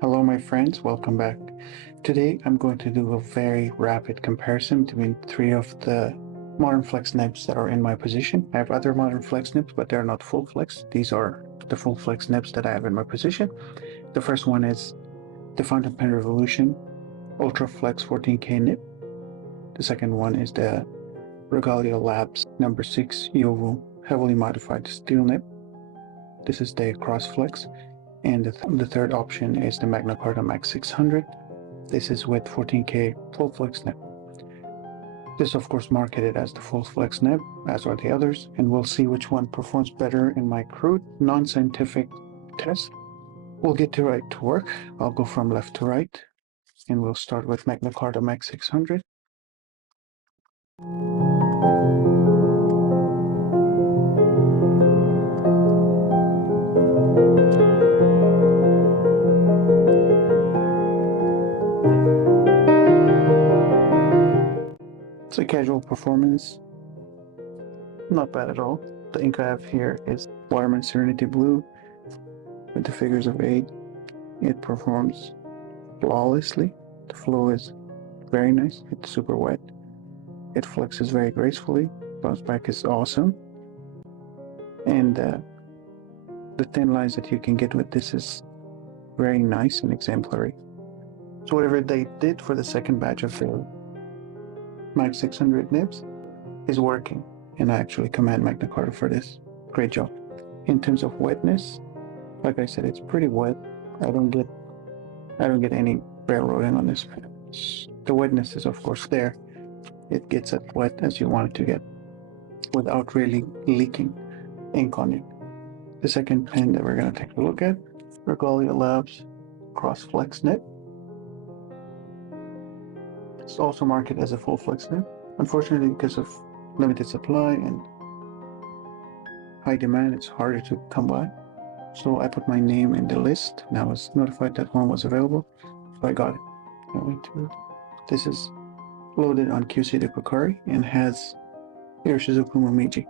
Hello my friends, welcome back. Today I'm going to do a very rapid comparison between three of the modern flex nibs that are in my position. I have other modern flex nibs, but they're not full flex. These are the full flex nibs that I have in my position. The first one is the Fountain Pen Revolution Ultra Flex 14K nib. The second one is the Regalia Labs number 6 Yovo heavily modified steel nib. This is the cross flex. And the third option is the Magna Carta Max 600. This is with 14K full flex nib. This is of course marketed as the full flex nib, as are the others, and we'll see which one performs better in my crude, non-scientific test. We'll get to right to work. I'll go from left to right, and we'll start with Magna Carta Max 600. It's a casual performance, not bad at all. The ink I have here is Waterman Serenity Blue with the figures of 8. It performs flawlessly. The flow is very nice. It's super wet. It flexes very gracefully. Bounce back is awesome. And the thin lines that you can get with this is very nice and exemplary. So whatever they did for the second batch of the Max 600 nibs is working, and I actually commend Magna Carta for this. Great job. In terms of wetness, like I said, it's pretty wet. I don't get any railroading on this pen. The wetness is of course there. It gets as wet as you want it to get without really leaking ink on it. The second pen that we're going to take a look at, Regalia Labs Cross Flex Nib. It's also marketed as a full flex nib. Unfortunately, because of limited supply and high demand, it's harder to come by. So I put my name in the list, and I was notified that one was available, so I got it. This is loaded on QC de Pocari and has Hirshizuku Momiji.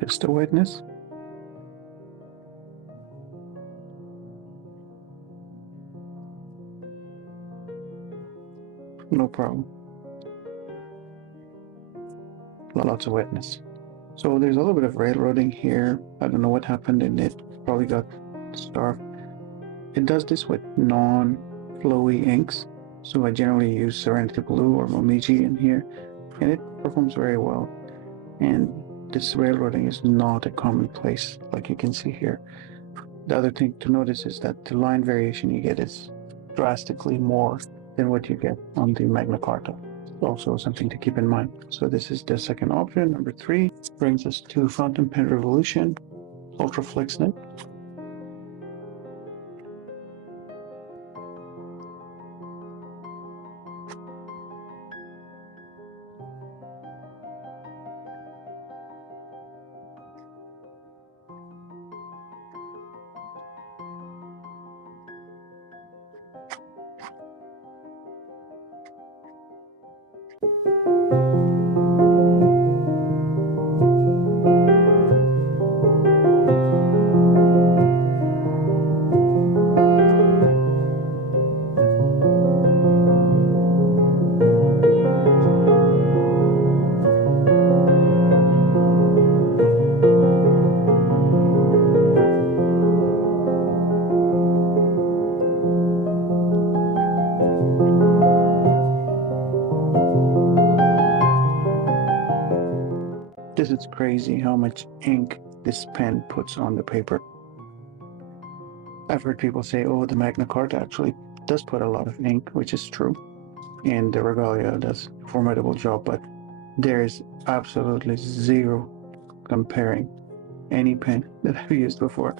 Just the wetness. No problem. Lots of wetness. So there's a little bit of railroading here. I don't know what happened, and it probably got starved. It does this with non-flowy inks. So I generally use Serenity Blue or Momiji in here, and it performs very well. And this railroading is not a commonplace, like you can see here. The other thing to notice is that the line variation you get is drastically more than what you get on the Magna Carta. Also something to keep in mind. So this is the second option. Number 3 brings us to Fountain Pen Revolution Ultra Flex Nib. it's crazy how much ink this pen puts on the paper. I've heard people say, oh, the Magna Carta actually does put a lot of ink, which is true, and the Regalia does a formidable job, but there is absolutely zero comparing any pen that I've used before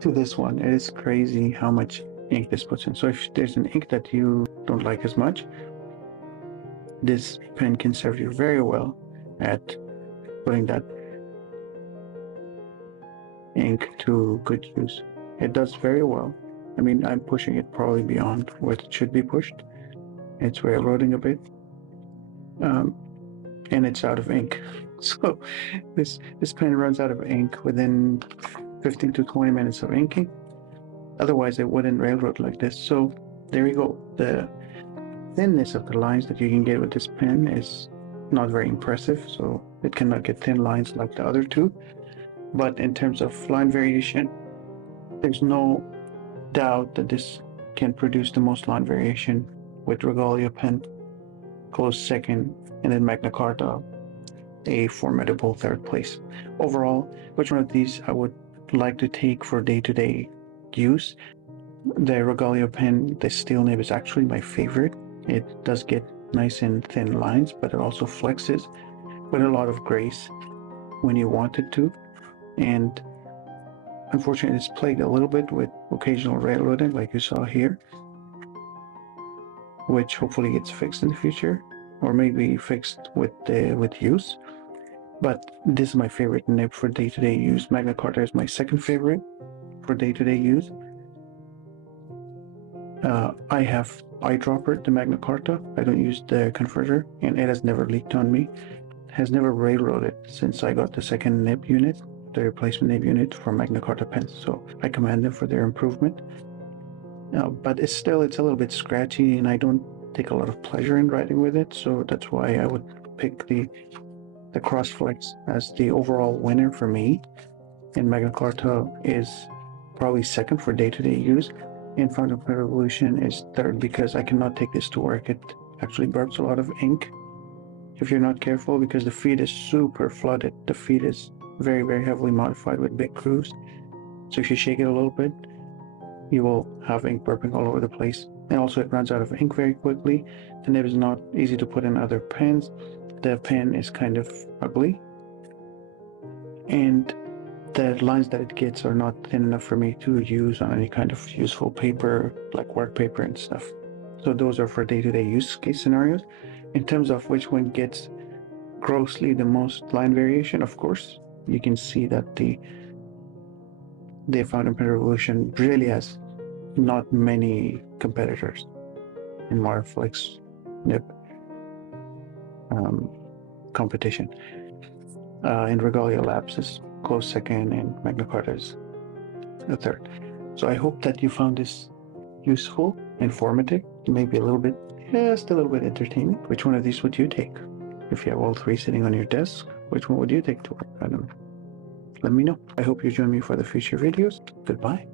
to this one. It is crazy how much ink this puts in. So if there's an ink that you don't like as much, this pen can serve you very well at putting that ink to good use. It does very well. I mean, I'm pushing it probably beyond what it should be pushed. It's railroading a bit, and it's out of ink. So this pen runs out of ink within 15 to 20 minutes of inking. Otherwise, it wouldn't railroad like this. So there you go. The thinness of the lines that you can get with this pen is not very impressive. So it cannot get thin lines like the other two. But in terms of line variation, there's no doubt that this can produce the most line variation, with Regalia pen close second, and then Magna Carta a formidable third place. Overall, which one of these I would like to take for day-to-day use? The Regalia pen, the steel nib, is actually my favorite. It does get nice and thin lines, but it also flexes with a lot of grace when you want it to. And unfortunately, it's plagued a little bit with occasional railroading, like you saw here, which hopefully gets fixed in the future, or maybe fixed with use. But this is my favorite nib for day-to-day use. Magna Carta is my second favorite for day-to-day use. I have eyedroppered the Magna Carta. I don't use the converter, and it has never leaked on me. It has never railroaded since I got the second nib unit, the replacement nib unit for Magna Carta pens. So I commend them for their improvement. But it's a little bit scratchy, and I don't take a lot of pleasure in writing with it. So that's why I would pick the Crossflex as the overall winner for me. And Magna Carta is probably second for day-to-day use. And Fountain Pen Revolution is third because I cannot take this to work. It actually burps a lot of ink if you're not careful, because the feed is super flooded. The feed is very, very heavily modified with big grooves. So if you shake it a little bit, you will have ink burping all over the place. And also it runs out of ink very quickly. The nib is not easy to put in other pens. The pen is kind of ugly, and the lines that it gets are not thin enough for me to use on any kind of useful paper, like work paper and stuff. So those are for day-to-day use case scenarios. In terms of which one gets grossly the most line variation, of course, you can see that the Fountain Pen Revolution really has not many competitors in Marflex nib competition. And Regalia Labs is close second, and Magna Carta is the third. So I hope that you found this useful, informative, maybe just a little bit entertaining. Which one of these would you take? If you have all three sitting on your desk, which one would you take to work? I don't know. Let me know. I hope you join me for the future videos. Goodbye.